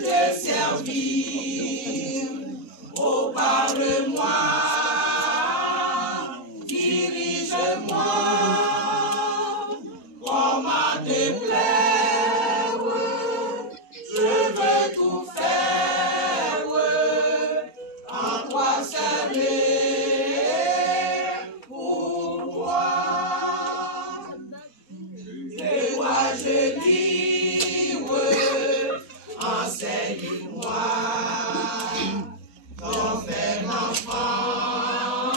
te servir. Oh, parle-moi, dirige-moi, comment te plaire, je veux tout faire, en toi seul et pour toi. Et moi je dis, enseigne-moi, ton fait enfant,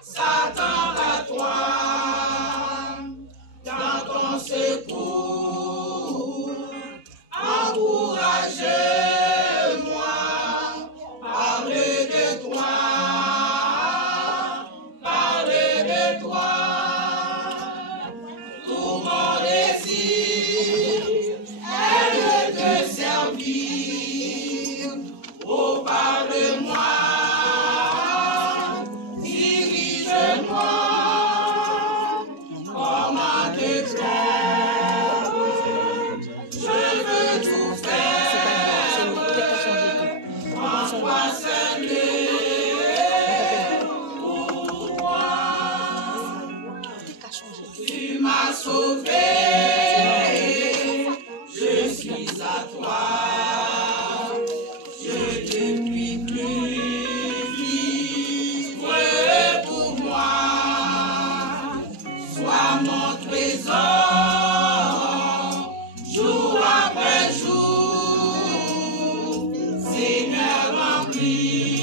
s'attend à toi, dans ton secours, encourage-moi, parle de toi, tout mon désir est de te servir. Oh, parle-moi, dirige-moi, comment te plaire, je veux tout faire, en toi seul pour moi. Tu m'as sauvé, je suis à toi. Je ne puis plus vivre pour moi. Sois mon trésor, jour après jour. Seigneur, remplis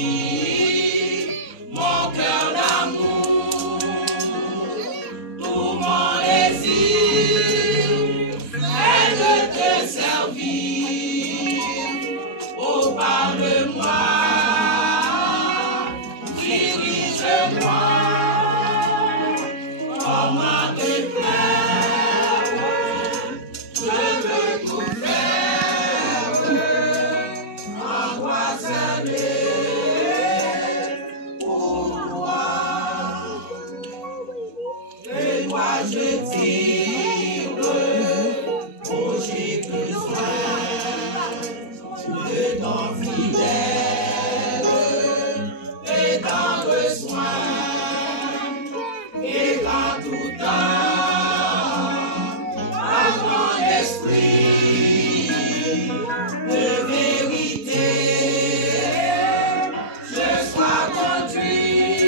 mon cœur d'amour. Tout mon désir est de te servir. Oh, parle-moi, dirige-moi, comment te plaire, je veux tout faire, en toi seul et pour toi. Et moi je tire, oh, j'ai besoin de ton fidèle et tendre soin, et qu'en tout temps, par mon esprit de vérité, je sois conduit.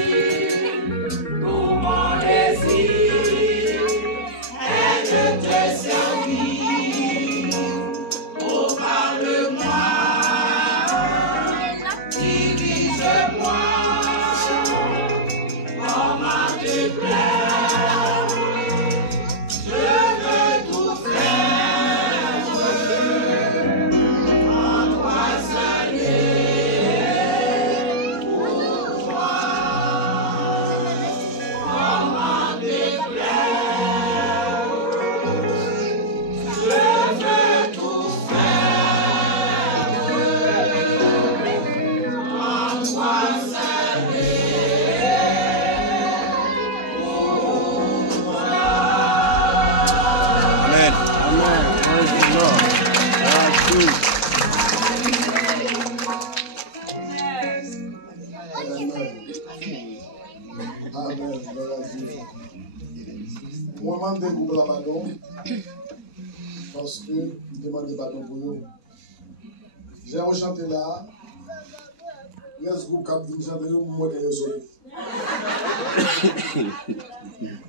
Tout mon désir est de te servir. Oh, parle-moi, dirige-moi, comment te plaire, je veux tout faire, en toi seul et pour toi. Comment te plaire, je veux tout faire, en toi seul et pour toi. Amen. Amen. Praise the Lord. That's true. Amen. Gloire à Dieu. Moi, je découvre la bâton parce que je demande des bâtons pour eux. J'ai rechanté là. Il y a ce groupe qui a dit chanter pour moi de sauver.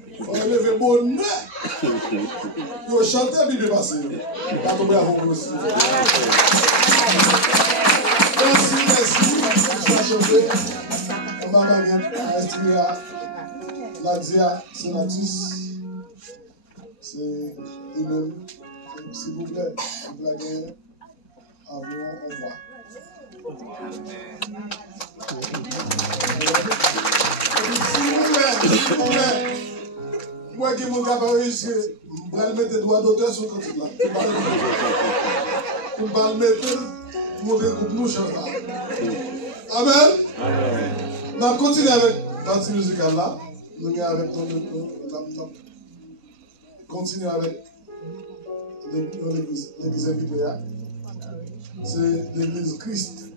Il faut lever bonheur. Il faut chanter et puis passer. Pas tomber à vous aussi. Merci, merci. Je vais chanter. Maman Estria, Nadia, Sénatus, c'est eux-mêmes. S'il vous plaît, vous blaguez, environ, on voit. S'il vous plaît, moi qui m'en capable réussir, je vais mettre des droits d'auteur sur le côté là. Pour ne mettre mon groupe nous change là. Amen. On va continuer avec la partie musicale là. Nous allons avec continuer avec l'église invitée. c'est l'Église Christ,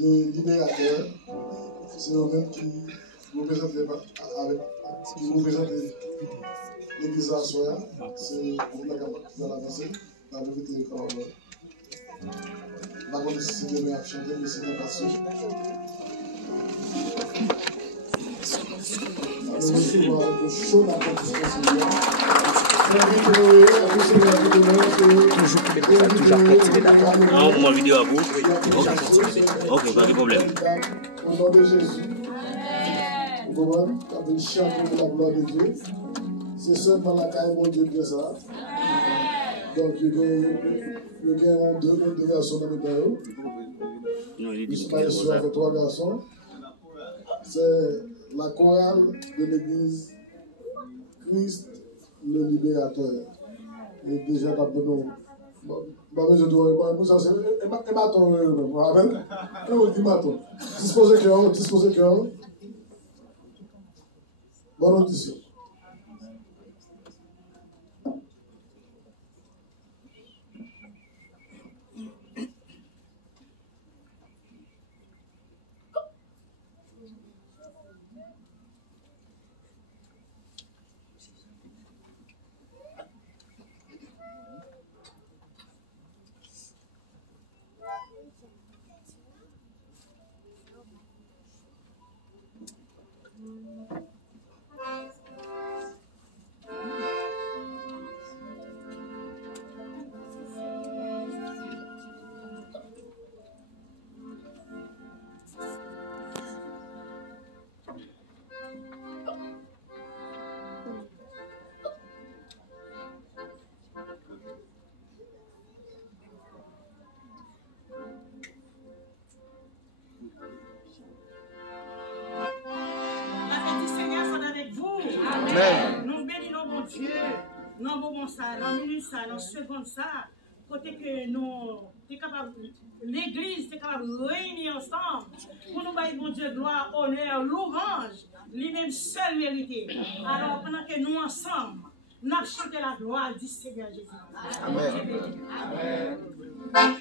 le libérateur. C'est eux-mêmes qui représentent l'Église à soi. C'est pour la campagne qui va l'avancer. La vérité est comme la bonne si demain à chanter, mais c'est bien passé. Nous recevons le chaud dans la disposition. Non, mon vidéo à vous. Ok, pas de problème. Au nom de Jésus, vous comprenez, quand vous chantez la gloire de Dieu, c'est seulement la caille de Dieu que ça. Donc, il y a deux garçons dans le pays. Ils sont pas ici avec trois garçons. C'est la chorale de l'église Christ le libérateur. Et déjà, nous je dois ça c'est un bâton, je me rappelle. Un petit bâton. Disposez cœur. Bonne audition. Nous bénissons mon Dieu, nous bon ça, dans minute ça, dans seconde ça, côté que nous sommes capables, l'église est capable de réunir ensemble pour nous bailler mon Dieu gloire, honneur, louange, lui-même seul mérité. Alors pendant que nous ensemble, nous chantons la gloire du Seigneur Jésus. Amen. Amen.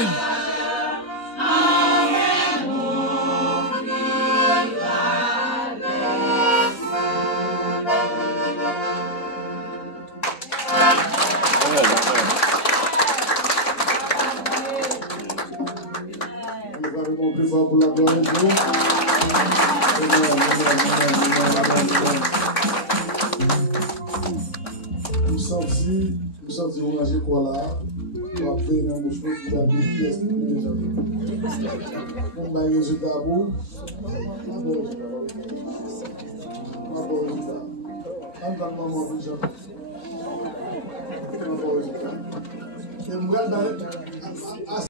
Plus fort pour la gloire de Dieu. Nous sommes engagés quoi là? Pour appeler un mouche qui a des pièces de déjà. On va y résultat à bout. Un bon résultat. Un bon résultat. Un bon résultat. Et moi,